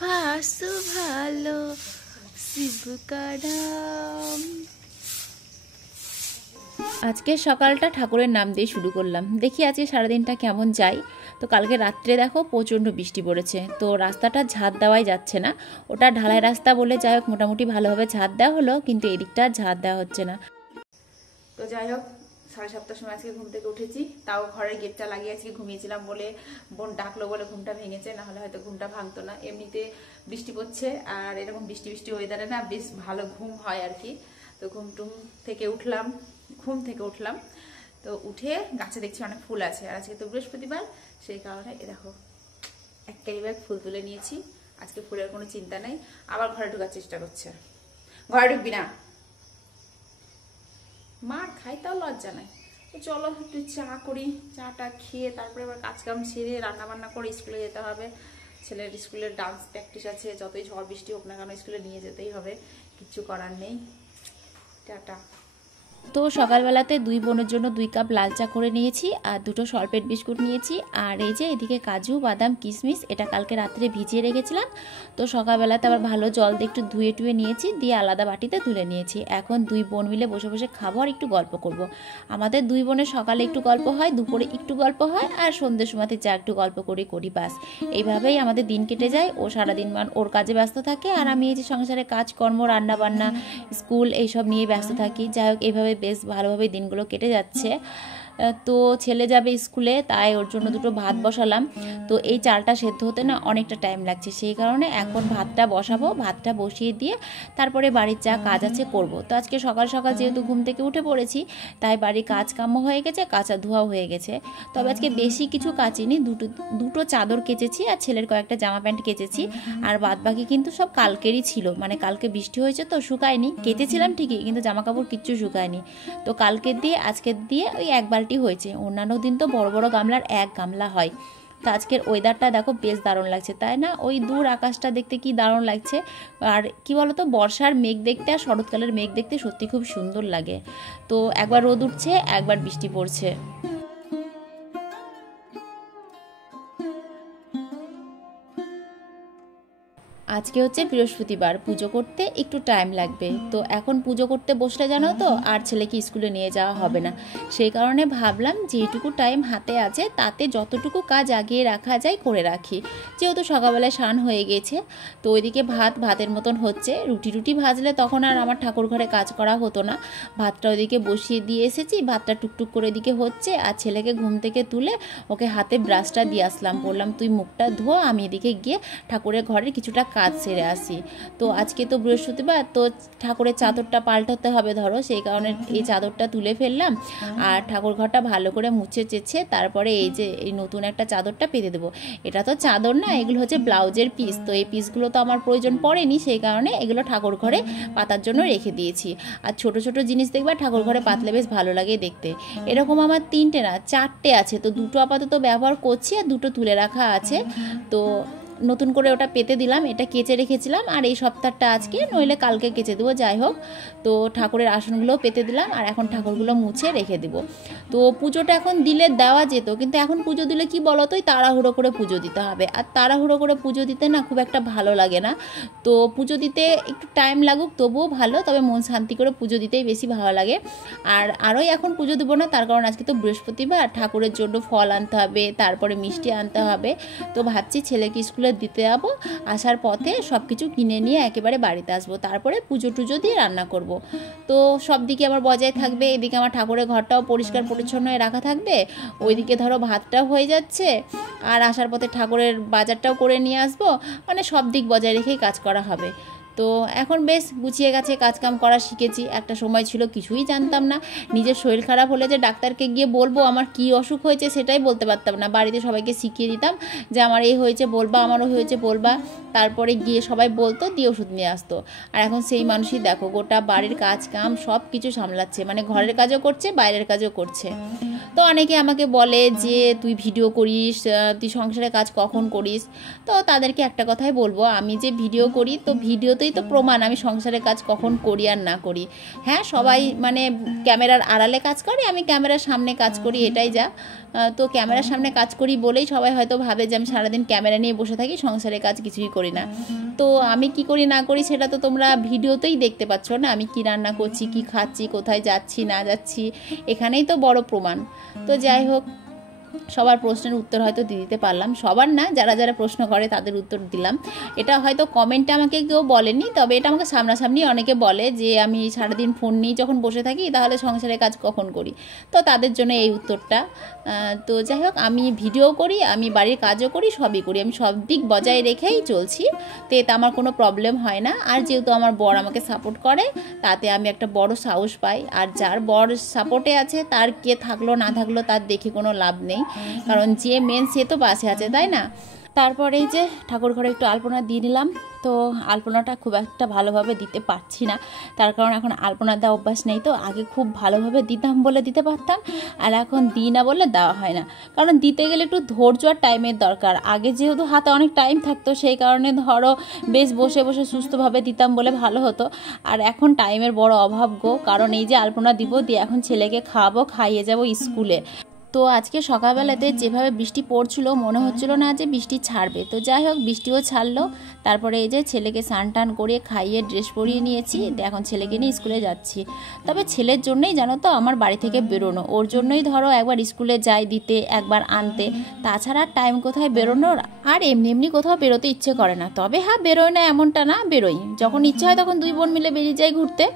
ভালো শিব का नाम। আজকে সকালটা ঠাকুরের নাম দিয়ে শুরু করলাম। দেখি আজকে সারাদিনটা কেমন যায়। তো কালকে রাত্রে দেখো প্রচণ্ড বৃষ্টি পড়েছে, তো রাস্তাটা ঝাঁট দেওয়াই যাচ্ছে না। ওটা ঢালাই রাস্তা বলে যাই হোক মোটামুটি ভালোভাবে ঝাঁট দেওয়া হলো, কিন্তু এদিকটা ঝাঁট দেওয়া হচ্ছে না। তো যাই হোক 7:30টার সময় আজকে ঘুম থেকে উঠেছি, তাও ঘরের গেটটা লাগিয়ে আজকে ঘুমিয়েছিলাম বলে বোন ডাকলো বলে ঘুমটা ভেঙেছে, না হলে হয়তো ঘুমটা ভাঙতো না। এমনিতে বৃষ্টি পড়ছে আর এরকম বৃষ্টি বৃষ্টি ওয়েদারে না বেশ ভালো ঘুম হয় আর কি। তো ঘুম থেকে উঠলাম, তো উঠে গাছে দেখছি অনেক ফুল আছে, আর আজকে তো বৃহস্পতিবার, সেই কারণে এ দেখো এক ক্যারি ব্যাগ ফুল তুলে নিয়েছি। আজকে ফুলের কোনো চিন্তা নেই। আবার ঘরে ঢোকার চেষ্টা করছে, ঘরে ঢুকবি না, মার খাই তাও লজ্জা নাই। তো চলো একটু চা করি, চাটা খেয়ে তারপরে আবার কাজকাম সেরে রান্না বান্না করে স্কুলে যেতে হবে। ছেলের স্কুলের ডান্স প্র্যাকটিস আছে, যতই ঝড় বৃষ্টি হোক না কেন স্কুলে নিয়ে যেতেই হবে, কিচ্ছু করার নেই। টাটা। তো সকালবেলাতে দুই বোনের জন্য 2 কাপ লাল চা করে নিয়েছি আর 2টো সলপেট বিস্কুট নিয়েছি। আর এই যে এদিকে কাজু বাদাম কিশমিশ এটা কালকে রাত্রে ভিজিয়ে রেখেছিলাম। তো সকালবেলাতে আবার ভালো জল দিয়ে একটু ধুয়ে টুয়ে নিয়েছি, দিয়ে আলাদা বাটিতে তুলে নিয়েছি। এখন দুই বোন মিলে বসে বসে খাবো আর একটু গল্প করব। আমাদের দুই বোনের সকালে একটু গল্প হয়, দুপুরে একটু গল্প হয়, আর সন্ধ্যের সময়তে যা একটু গল্প করি বাস। এইভাবেই আমাদের দিন কেটে যায়। ও সারাদিন ওর কাজে ব্যস্ত থাকে আর আমি এই যে সংসারে কাজকর্ম রান্না বান্না স্কুল এইসব নিয়ে ব্যস্ত থাকি। যাই হোক এইভাবে বেশ ভালোভাবে দিনগুলো কেটে যাচ্ছে। তো ছেলে যাবে স্কুলে, তাই ওর জন্য 2টো ভাত বসালাম। তো এই চালটা সেদ্ধ হতে না অনেকটা টাইম লাগছে, সেই কারণে এখন ভাতটা বসাবো। ভাতটা বসিয়ে দিয়ে তারপরে বাড়ির যা কাজ আছে করব। তো আজকে সকাল সকাল যেহেতু ঘুম থেকে উঠে পড়েছি, তাই বাড়ির কাজ কামও হয়ে গেছে, কাঁচা ধোয়াও হয়ে গেছে। তবে আজকে বেশি কিছু কাচিনি, দুটো চাদর কেচেছি আর ছেলের কয়েকটা জামা প্যান্ট কেচেছি। আর বাদ বাকি কিন্তু সব কালকেরই ছিল, মানে কালকে বৃষ্টি হয়েছে তো শুকায়নি। কেচেছিলাম ঠিকই, কিন্তু জামা কাপড় কিচ্ছু শুকায়নি। তো কালকের দিয়ে আজকের দিয়ে ওই একবার হয়েছে। অন্যান্য দিন তো বড় বড় গামলার 1 গামলা হয়। তো আজকের ওয়েদারটা দেখো বেশ দারুণ লাগছে, তাই না? ওই দূর আকাশটা দেখতে কি দারুণ লাগছে। আর কি বলতো, বর্ষার মেঘ দেখতে আর শরৎকালের মেঘ দেখতে সত্যি খুব সুন্দর লাগে। তো একবার রোদ উঠছে, একবার বৃষ্টি পড়ছে। আজকে হচ্ছে বৃহস্পতিবার, পুজো করতে একটু টাইম লাগবে। তো এখন পুজো করতে বসলে জানো তো আর ছেলেকে স্কুলে নিয়ে যাওয়া হবে না। সেই কারণে ভাবলাম যেটুকু টাইম হাতে আছে তাতে যতটুকু কাজ আগিয়ে রাখা যায় করে রাখি। যেহেতু সকালবেলায় স্নান হয়ে গেছে, তো ওইদিকে ভাতের মতন হচ্ছে। রুটি ভাজলে তখন আর আমার ঠাকুর ঘরে কাজ করা হতো না। ভাতটা ওইদিকে বসিয়ে দিয়ে এসেছি, ভাতটা টুকটুক করে এদিকে হচ্ছে। আর ছেলেকে ঘুম থেকে তুলে ওকে হাতে ব্রাশটা দিয়ে আসলাম, বললাম তুই মুখটা ধো, আমি এদিকে গিয়ে ঠাকুরের ঘরের কিছুটা কাজ সেরে আসি। তো আজকে তো বৃহস্পতিবার, তো ঠাকুরের চাদরটা পাল্টাতে হবে ধরো, সেই কারণে এই চাদরটা তুলে ফেললাম। আর ঠাকুর ঘরটা ভালো করে মুছে চেছে তারপরে এই যে এই নতুন একটা চাদরটা পেতে দেবো। এটা তো চাদর না, এগুলো হচ্ছে ব্লাউজের পিস। তো এই পিসগুলো তো আমার প্রয়োজন পড়েনি, সেই কারণে এগুলো ঠাকুর ঘরে পাতার জন্য রেখে দিয়েছি। আর ছোট ছোট জিনিস দেখবে ঠাকুর ঘরে পাতলে বেশ ভালো লাগে দেখতে। এরকম আমার 3টে না 4টে আছে, তো 2টো আপাতত ব্যবহার করছি আর 2টো তুলে রাখা আছে। তো নতুন করে ওটা পেতে দিলাম, এটা কেচে রেখেছিলাম। আর এই সপ্তাহটা আজকে নইলে কালকে কেচে দেবো, যাই হোক। তো ঠাকুরের আসনগুলোও পেতে দিলাম আর এখন ঠাকুরগুলো মুছে রেখে দেবো। তো পুজোটা এখন দিলে দেওয়া যেত, কিন্তু এখন পুজো দিলে কি বলতো, তাড়াহুড়ো করে পুজো দিতে হবে। আর তাড়াহুড়ো করে পুজো দিতে না খুব একটা ভালো লাগে না। তো পুজো দিতে একটু টাইম লাগুক তবুও ভালো, তবে মন শান্তি করে পুজো দিতেই বেশি ভালো লাগে। আর আরোই এখন পুজো দেবো না, তার কারণ আজকে তো বৃহস্পতিবার, ঠাকুরের জন্য ফল আনতে হবে, তারপরে মিষ্টি আনতে হবে। তো ভাবছি ছেলেকে স্কুলে দিতে যাবো, আসার পথে সব কিছু কিনে নিয়ে একেবারে বাড়িতে আসবো, তারপরে পুজো টুজো দিয়ে রান্না করব। তো সব দিকে আমার বজায় থাকবে, এদিকে আমার ঠাকুরের ঘরটাও পরিষ্কার পরিচ্ছন্ন হয়ে রাখা থাকবে, ওইদিকে ধরো ভাতটাও হয়ে যাচ্ছে, আর আসার পথে ঠাকুরের বাজারটাও করে নিয়ে আসবো। মানে সব দিক বজায় রেখেই কাজ করা হবে। তো এখন বেশ গুছিয়ে গেছে, কাজকাম করা শিখেছি। একটা সময় ছিল কিছুই জানতাম না, নিজের শরীর খারাপ হলে যে ডাক্তারকে গিয়ে বলবো আমার কি অসুখ হয়েছে সেটাই বলতে পারতাম না। বাড়িতে সবাইকে শিখিয়ে দিতাম যে আমার এই হয়েছে বলবা, আমারও হয়েছে বলবা, তারপরে গিয়ে সবাই বলতো, দিয়ে ওষুধ নিয়ে আসতো। আর এখন সেই মানুষই দেখো গোটা বাড়ির কাজ কাম সব কিছু সামলাচ্ছে, মানে ঘরের কাজও করছে বাইরের কাজও করছে। তো অনেকে আমাকে বলে যে তুই ভিডিও করিস, তুই সংসারের কাজ কখন করিস। তো তাদেরকে একটা কথাই বলবো, আমি যে ভিডিও করি, তো ভিডিওতে মধ্যেই তো প্রমাণ আমি সংসারের কাজ কখন করি আর না করি। হ্যাঁ, সবাই মানে ক্যামেরার আড়ালে কাজ করে, আমি ক্যামেরার সামনে কাজ করি, এটাই যা। তো ক্যামেরার সামনে কাজ করি বলেই সবাই হয়তো ভাবে যে আমি সারাদিন ক্যামেরা নিয়ে বসে থাকি, সংসারের কাজ কিছুই করি না। তো আমি কি করি না করি সেটা তো তোমরা ভিডিওতেই দেখতে পাচ্ছ না, আমি কি রান্না করছি, কি খাচ্ছি, কোথায় যাচ্ছি না যাচ্ছি, এখানেই তো বড় প্রমাণ। তো যাই হোক, সবার প্রশ্নের উত্তর হয়তো দিতে পারলাম, সবার না, যারা যারা প্রশ্ন করে তাদের উত্তর দিলাম। এটা হয়তো কমেন্টে আমাকে কেউ বলেনি, তবে এটা আমাকে সামনাসামনি অনেকে বলে যে আমি সারাদিন ফোন নিয়ে যখন বসে থাকি তাহলে সংসারের কাজ কখন করি। তো তাদের জন্য এই উত্তরটা। তো যাই হোক, আমি ভিডিও করি, আমি বাড়ির কাজও করি, সবই করি, আমি সব দিক বজায় রেখেই চলছি। তো এতে আমার কোনো প্রবলেম হয় না। আর যেহেতু আমার বর আমাকে সাপোর্ট করে, তাতে আমি একটা বড় সাহস পাই। আর যার বর সাপোর্টে আছে তার কে থাকলো না থাকলো তার দেখে কোনো লাভ নেই, কারণ যে মেন সে তো পাশে আছে, তাই না? তারপরে এই যে ঠাকুর ঘরে একটু আলপনা দিয়ে নিলাম। তো আলপনাটা খুব একটা ভালোভাবে দিতে পারছি না, তার কারণ এখন আলপনা দেওয়া অভ্যাস নেই। তো আগে খুব ভালোভাবে দিতাম বলে দিতে পারতাম, আর এখন দিই না বলে দেওয়া হয় না। কারণ দিতে গেলে একটু ধৈর্য আর টাইমের দরকার। আগে যেহেতু হাতে অনেক টাইম থাকতো, সেই কারণে ধরো বেশ বসে বসে সুস্থভাবে দিতাম বলে ভালো হতো। আর এখন টাইমের বড় অভাব গো, কারণ এই যে আলপনা দিব, দিয়ে এখন ছেলেকে খাওয়াবো, খাইয়ে যাব স্কুলে। তো আজকে সকালবেলাতে যেভাবে বৃষ্টি পড়ছিল, মনে হচ্ছিল না যে বৃষ্টি ছাড়বে। তো যাই হোক, বৃষ্টিও ছাড়লো। তারপরে এই যে ছেলেকে স্নান টান করে খাইয়ে ড্রেস পরিয়ে নিয়েছি, এখন ছেলেকে নিয়ে স্কুলে যাচ্ছি। তবে ছেলের জন্যই জানো তো আমার বাড়ি থেকে বেরোনো, ওর জন্যই ধরো একবার স্কুলে যাই দিতে, একবার আনতে, তাছাড়া টাইম কোথায় বেরোনোর। আর এমনি এমনি কোথাও বেরোতে ইচ্ছে করে না। তবে হ্যাঁ, বেরোয় না এমনটা না, বেরোই, যখন ইচ্ছে হয় তখন দুই বোন মিলে বেরিয়ে যাই ঘুরতে।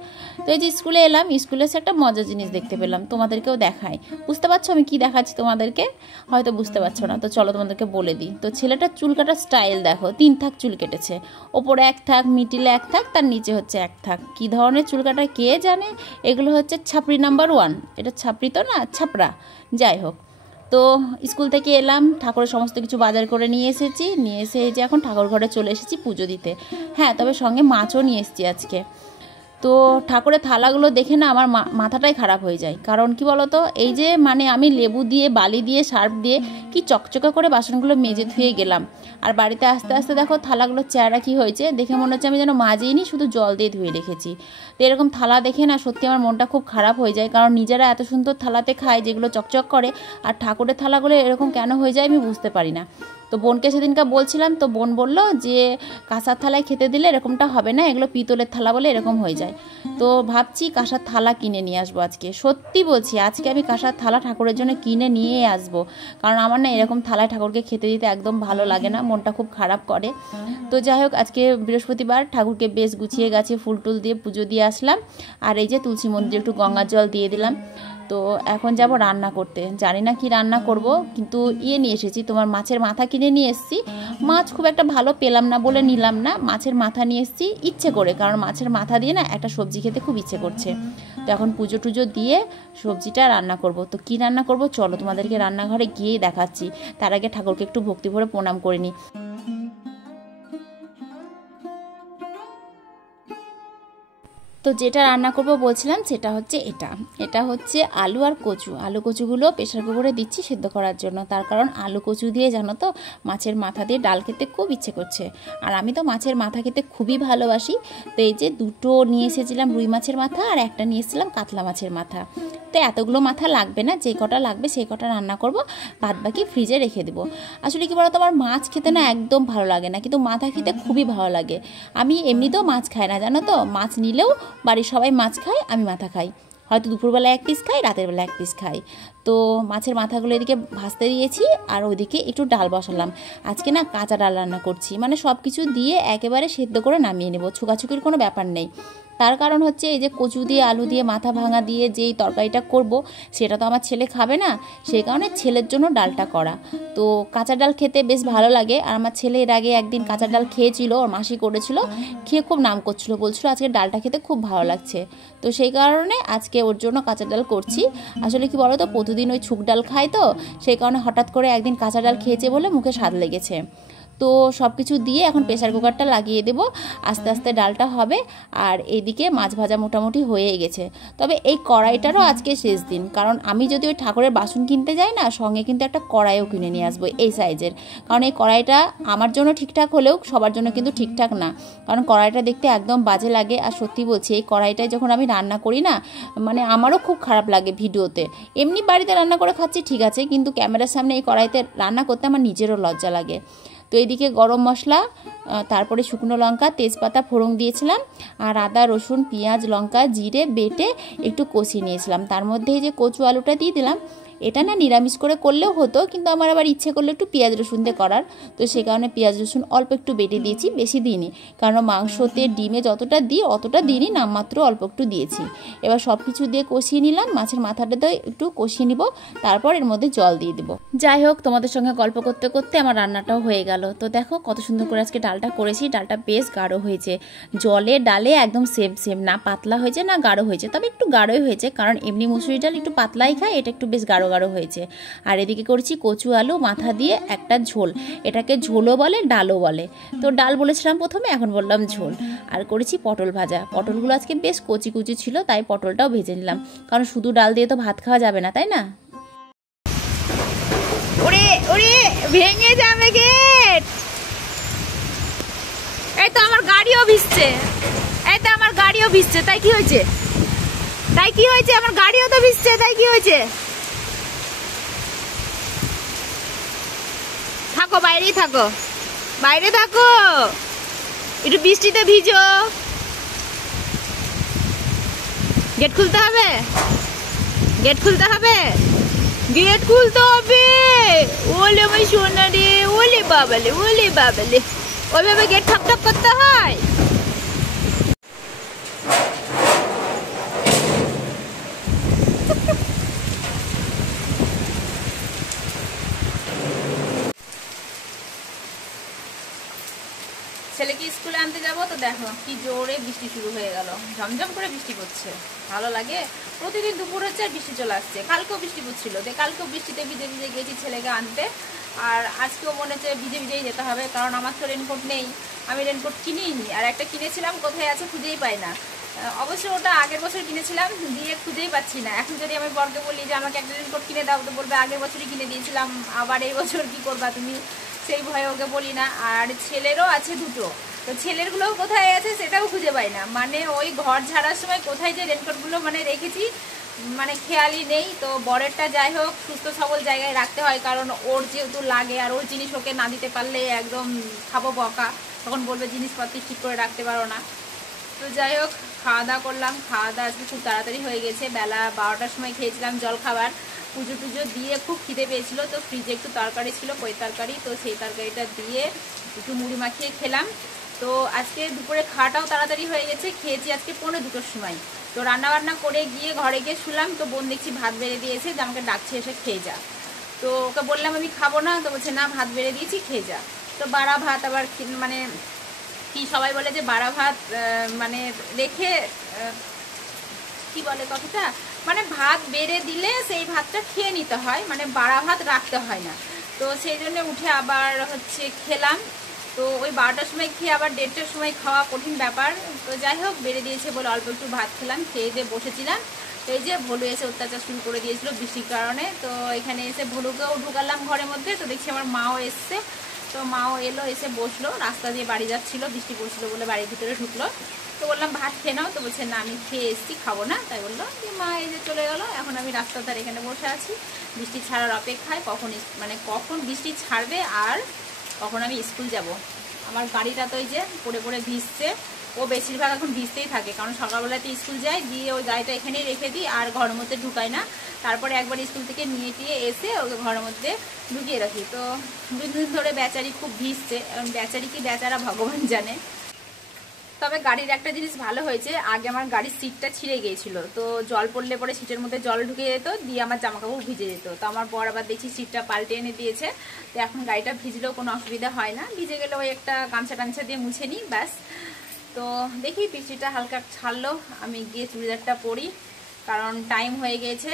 তো এই যে স্কুলে এলাম, স্কুলে এসে একটা মজার জিনিস দেখতে পেলাম, তোমাদেরকেও দেখাই। বুঝতে পারছো আমি কি দেখাচ্ছি তোমাদেরকে? হয়তো বুঝতে পারছো না, তো চলো তোমাদেরকে বলে দিই। তো ছেলেটার চুল কাটার স্টাইল দেখো, 3 থাক চুল কেটেছে, ওপরে 1 থাক, মিডিলে 1 থাক, তার নিচে হচ্ছে 1 থাক। কী ধরনের চুল কাটা কে জানে। এগুলো হচ্ছে ছাপড়ি নাম্বার 1। এটা ছাপড়ি তো না, ছাপড়া। যাই হোক, তো স্কুল থেকে এলাম, ঠাকুরের সমস্ত কিছু বাজার করে নিয়ে এসেছি, নিয়ে এসে এই যে এখন ঠাকুর ঘরে চলে এসেছি পুজো দিতে। হ্যাঁ, তবে সঙ্গে মাছও নিয়ে এসেছি আজকে। তো ঠাকুরের থালাগুলো দেখে না আমার মাথাটাই খারাপ হয়ে যায়। কারণ কি বলতো, এই যে মানে আমি লেবু দিয়ে, বালি দিয়ে, সার্ফ দিয়ে কি চকচকে করে বাসনগুলো মেজে ধুয়ে গেলাম, আর বাড়িতে আস্তে আস্তে দেখো থালাগুলোর চেহারা কী হয়েছে, দেখে মনে হচ্ছে আমি যেন মাজিনি, শুধু জল দিয়ে ধুয়ে রেখেছি। তো এরকম থালা দেখে না সত্যি আমার মনটা খুব খারাপ হয়ে যায়, কারণ নিজেরা এত সুন্দর থালাতে খায় যেগুলো চকচক করে, আর ঠাকুরের থালাগুলো এরকম কেন হয়ে যায় আমি বুঝতে পারি না। তো বোনকে সেদিনকে বলছিলাম, তো বোন বলল যে কাঁসার থালায় খেতে দিলে এরকমটা হবে না, এগুলো পিতলের থালা বলে এরকম হয়ে যায়। তো ভাবছি কাঁসার থালা কিনে নিয়ে আসবো আজকে। সত্যি বলছি, আজকে আমি কাঁসার থালা ঠাকুরের জন্য কিনে নিয়ে আসবো, কারণ আমার না এরকম থালায় ঠাকুরকে খেতে দিতে একদম ভালো লাগে না, মনটা খুব খারাপ করে। তো যাই হোক, আজকে বৃহস্পতিবার, ঠাকুরকে বেশ গুছিয়ে গাছে ফুল টুল দিয়ে পুজো দিয়ে আসলাম। আর এই যে তুলসী মন্দিরে একটু গঙ্গার জল দিয়ে দিলাম। তো এখন যাব রান্না করতে, জানি না কি রান্না করব, কিন্তু নিয়ে এসেছি, তোমার মাছের মাথা কিনে নিয়ে এসেছি। মাছ খুব একটা ভালো পেলাম না বলে নিলাম না, মাছের মাথা নিয়ে এসেছি ইচ্ছে করে, কারণ মাছের মাথা দিয়ে না একটা সবজি খেতে খুব ইচ্ছে করছে। তো এখন পুজো টুজো দিয়ে সবজিটা রান্না করব। তো কি রান্না করব চলো তোমাদেরকে রান্নাঘরে গিয়েই দেখাচ্ছি। তার আগে ঠাকুরকে একটু ভক্তি ভরে প্রণাম করে নিই। তো যেটা রান্না করব বলছিলাম সেটা হচ্ছে এটা হচ্ছে আলু আর কচু। আলু কচুগুলো প্রেশার কুকারে দিচ্ছি সেদ্ধ করার জন্য, তার কারণ আলু কচু দিয়ে জানো তো মাছের মাথা দিয়ে ডাল খেতে খুব ইচ্ছে করছে, আর আমি তো মাছের মাথা খেতে খুবই ভালোবাসি। তো এই যে 2টো নিয়ে এসেছিলাম রুই মাছের মাথা, আর একটা নিয়ে এসেছিলাম কাতলা মাছের মাথা। তো এতগুলো মাথা লাগবে না, যে কটা লাগবে সেই কটা রান্না করব, বাদ বাকি ফ্রিজে রেখে দেবো। আসলে কি বলতো, আমার মাছ খেতে না একদম ভালো লাগে না, কিন্তু মাথা খেতে খুবই ভালো লাগে। আমি এমনিতেও মাছ খাই না জানো তো, মাছ নিলেও বাড়ির সবাই মাছ খায়, আমি মাথা খাই, হয়তো দুপুরবেলা 1 পিস খাই, রাতের বেলা 1 পিস খাই। তো মাছের মাথাগুলো এদিকে ভাজতে দিয়েছি, আর ওইদিকে একটু ডাল বসালাম। আজকে না কাঁচা ডাল রান্না করছি, মানে সব কিছু দিয়ে একেবারে সেদ্ধ করে নামিয়ে নেব, ছুকাছুকির কোনো ব্যাপার নেই। তার কারণ হচ্ছে এই যে কচু দিয়ে আলু দিয়ে মাথা ভাঙা দিয়ে যেই তরকারিটা করব, সেটা তো আমার ছেলে খাবে না, সেই কারণে ছেলের জন্য ডালটা করা। তো কাঁচা ডাল খেতে বেশ ভালো লাগে, আর আমার ছেলে এর আগে একদিন কাঁচা ডাল খেয়েছিল, ওর মাসি করেছিল, খেয়ে খুব নাম করছিল, বলছিল আজকে ডালটা খেতে খুব ভালো লাগছে। তো সেই কারণে আজকে ওর জন্য কাঁচা ডাল করছি। আসলে কি বলো তো, প্রতিদিন ওই ছুক ডাল খায়, তো সেই কারণে হঠাৎ করে একদিন কাঁচা ডাল খেয়েছে বলে মুখে স্বাদ লেগেছে। তো সব কিছু দিয়ে এখন প্রেসার কুকারটা লাগিয়ে দেবো, আস্তে আস্তে ডালটা হবে। আর এইদিকে মাছ ভাজা মোটামুটি হয়ে গেছে। তবে এই কড়াইটারও আজকে শেষ দিন, কারণ আমি যদি ওই ঠাকুরের বাসন কিনতে যাই না, সঙ্গে কিন্তু একটা কড়াইও কিনে নিয়ে আসবো এই সাইজের। কারণ এই কড়াইটা আমার জন্য ঠিকঠাক হলেও সবার জন্য কিন্তু ঠিকঠাক না, কারণ কড়াইটা দেখতে একদম বাজে লাগে। আর সত্যি বলছি, এই কড়াইটায় যখন আমি রান্না করি না, মানে আমারও খুব খারাপ লাগে ভিডিওতে। এমনি বাড়িতে রান্না করে খাচ্ছি ঠিক আছে, কিন্তু ক্যামেরার সামনে এই কড়াইতে রান্না করতে আমার নিজেরও লজ্জা লাগে। তো এদিকে গরম মশলা, তারপরে শুকনো লঙ্কা, তেজপাতা ফোড়ন দিয়েছিলাম, আর আদা রসুন পেঁয়াজ লঙ্কা জিরে বেটে একটু কষিয়ে নিয়েছিলাম। তার মধ্যে এই যে কচু আলুটা দিয়ে দিলাম। এটা না নিরামিষ করে করলেও হতো, কিন্তু আমার আবার ইচ্ছে করলে একটু পেঁয়াজ রসুন দিয়ে করার, তো সে কারণে পেঁয়াজ রসুন অল্প একটু বেটে দিয়েছি, বেশি দিইনি। কারণ মাংসতে ডিমে যতটা দিই অতটা দিইনি, নামমাত্র অল্প একটু দিয়েছি। এবার সব কিছু দিয়ে কষিয়ে নিলাম, মাছের মাথাটা দিয়ে একটু কষিয়ে নিব, তারপর এর মধ্যে জল দিয়ে দেবো। যাই হোক, তোমাদের সঙ্গে গল্প করতে করতে আমার রান্নাটাও হয়ে গেল। তো দেখো কত সুন্দর করে আজকে ডালটা করেছি, ডালটা বেশ গাঢ় হয়েছে, জলে ডালে একদম সেম সেম, না পাতলা হয়েছে না গাঢ় হয়েছে, তবে একটু গাঢ়ই হয়েছে, কারণ এমনি মুসুরি ডাল একটু পাতলাই খায়, এটা একটু বেশ গাঢ় গাঢ় হয়েছে। আর এদিকে করছি কচু আলু মাথা দিয়ে একটা ঝোল, এটাকে ঝোলও বলে ডালও বলে। তো ডাল বলেছিলাম প্রথমে, এখন বললাম ঝোল। আর করেছি পটল ভাজা, পটলগুলো আজকে বেশ কচি কুচি ছিল, তাই পটলটাও ভেজে নিলাম, কারণ শুধু ডাল দিয়ে তো ভাত খাওয়া যাবে না, তাই না? ওরে ওরে ভেঙে যাবে গেট। এই তো আমার গাড়িও ভিজছে, এই তো আমার গাড়িও ভিজছে, তাই কি হয়েছে? তাই কি হয়েছে? আমার গাড়িও তো ভিজছে, তাই কি হয়েছে? থাকো, বাইরেই থাকো, বাইরে থাকো, একটু বৃষ্টিতে ভিজো। গেট খুলতে হবে, গেট খুলতে হবে, গেট খুলতে হবে। ওলে আমার সোনা রে, ওলে বাবালে, ওলে বাবালে, ওইভাবে গেট ঠক ঠক করতে হয়। ছেলেকে স্কুলে আনতে যাবো, তো দেখো কি জোরে বৃষ্টি শুরু হয়ে গেল, ঝমঝম করে বৃষ্টি পড়ছে। ভালো লাগে, প্রতিদিন দুপুর হচ্ছে আর বৃষ্টি চলে আসছে। কালকেও বৃষ্টি পড়ছিল, কালকেও বৃষ্টিতে ভিজে ভিজে গেছি ছেলেকে আনতে। আর আজকেও মনে হচ্ছে ভিজে ভিজেই যেতে হবে, কারণ আমার তো রেনকোট নেই, আমি রেনকোট কিনেই নি। আর একটা কিনেছিলাম, কোথায় আছে খুঁজেই পাই না। অবশ্য ওটা আগের বছর কিনেছিলাম, দিয়ে খুঁজেই পাচ্ছি না। এখন যদি আমি বরকে বলি যে আমাকে একটা রেনকোট কিনে দাও, তো বলবে আগের বছরই কিনে দিয়েছিলাম, আবার এই বছর কি করবা তুমি, সেই ভয়ে ওকে বলি না। আর ছেলেরও আছে দুটো, তো ছেলেরগুলোও কোথায় আছে সেটাও খুঁজে পাই না। মানে ওই ঘর ঝাড়ার সময় কোথায় যে রেনকোটগুলো মানে রেখেছি, মানে খেয়ালই নেই। তো বরেরটা যাই হোক সুস্থ সবল জায়গায় রাখতে হয়, কারণ ওর যেহেতু লাগে, আর ওর জিনিস ওকে না দিতে পারলে একদম খাবো বকা, তখন বলবে জিনিসপত্র ঠিক করে রাখতে পারো না। তো যাই হোক, খাওয়া দাওয়া করলাম। খাওয়া দাওয়া আজকে খুব তাড়াতাড়ি হয়ে গেছে, বেলা 12টার সময় খেয়েছিলাম জল খাবার। পুজো টুজো দিয়ে খুব খিদে পেয়েছিল, তো ফ্রিজে একটু তরকারি ছিল, কই তরকারি, তো সেই তরকারিটা দিয়ে একটু মুড়ি মাখিয়ে খেলাম। তো আজকে দুপুরে খাওয়াটাও তাড়াতাড়ি হয়ে গেছে, খেয়েছি আজকে 2:45-র সময়। তো রান্নাবান্না করে গিয়ে ঘরে গিয়ে শুলাম, তো বোন দেখছি ভাত বেড়ে দিয়েছে, যে আমাকে ডাকছে এসে খেয়ে যা। তো ওকে বললাম আমি খাবো না, তো বলছে না ভাত বেড়ে দিয়েছি খেয়ে যা। তো বাড়া ভাত আবার মানে কি সবাই বলে যে বাড়া ভাত মানে রেখে কি বলে কথাটা, মানে ভাত বেড়ে দিলে সেই ভাতটা খেয়ে নিতে হয়, মানে বাড়া ভাত রাখতে হয় না। তো সেই জন্য উঠে আবার হচ্ছে খেলাম। তো ওই 12টার সময় খেয়ে আবার 1:30টার সময় খাওয়া কঠিন ব্যাপার। তো যাই হোক বেড়ে দিয়েছে বলে অল্প একটু ভাত খেলাম, খেয়ে দিয়ে বসেছিলাম। এই যে ভলু এসে অত্যাচার শুরু করে দিয়েছিল বৃষ্টির কারণে। তো এখানে এসে ভলুকেও ঢুকালাম ঘরের মধ্যে, তো দেখছি আমার মাও এসছে। তো মাও এলো, এসে বসলো, রাস্তা দিয়ে বাড়ি যাচ্ছিলো, বৃষ্টি পড়ছিল বলে বাড়ির ভিতরে ঢুকলো। তো বললাম ভাত খেয়ে নাও, তো বলছে না আমি খেয়ে এসছি, খাবো না। তাই বললো যে মা এই যে চলে গেলো। এখন আমি রাস্তার ধারে এখানে বসে আছি বৃষ্টি ছাড়ার অপেক্ষায়, কখন বৃষ্টি ছাড়বে আর কখন আমি স্কুল যাব। আমার গাড়িটা তো ওই যে পড়ে পড়ে ভিজছে, ও বেশিরভাগ এখন ভিজতেই থাকে, কারণ সকালবেলাতে স্কুল যায়, দিয়ে ওই গাড়িটা এখানেই রেখে দিই আর ঘরের মধ্যে ঢুকাই না। তারপরে একবার স্কুল থেকে নিয়ে টিয়ে এসে ওকে ঘরের মধ্যে ঢুকিয়ে রাখি। তো 2 দিন ধরে বেচারি খুব ভিজছে, এবং বেচারি কি বেচারা ভগবান জানে। তবে গাড়ির একটা জিনিস ভালো হয়েছে, আগে আমার গাড়ির সিটটা ছিঁড়ে গিয়েছিল, তো জল পড়লে পরে সিটের মধ্যে জল ঢুকে যেত, দিয়ে আমার জামাকাপড় ভিজে যেত। তো আমার বর আবার দেখছি সিটটা পাল্টে এনে দিয়েছে, তো এখন গাড়িটা ভিজলেও কোনো অসুবিধা হয় না। ভিজে গেলে ওই একটা গামছা টামছা দিয়ে মুছে নিই, ব্যাস। তো দেখি বৃষ্টিটা হালকা ছাড়লো, আমি গিয়ে চুড়িদারটা পরি, কারণ টাইম হয়ে গিয়েছে।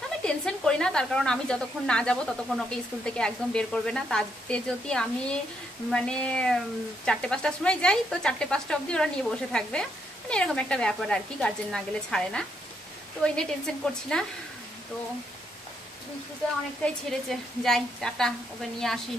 তবে টেনশন করি না, তার কারণ আমি যতক্ষণ না যাব ততক্ষণ ওকে স্কুল থেকে একদম বের করবে না। তাতে যদি আমি মানে 4টে-5টার সময় যাই তো 4টে-5টা অবধি ওরা নিয়ে বসে থাকবে, মানে এরকম একটা ব্যাপার আর কি, গার্জেন না গেলে ছাড়ে না। তো ওই নিয়ে টেনশন করছি না। তো দুধটা অনেকটাই ছেড়েছে, যাই টাটা, ওকে নিয়ে আসি।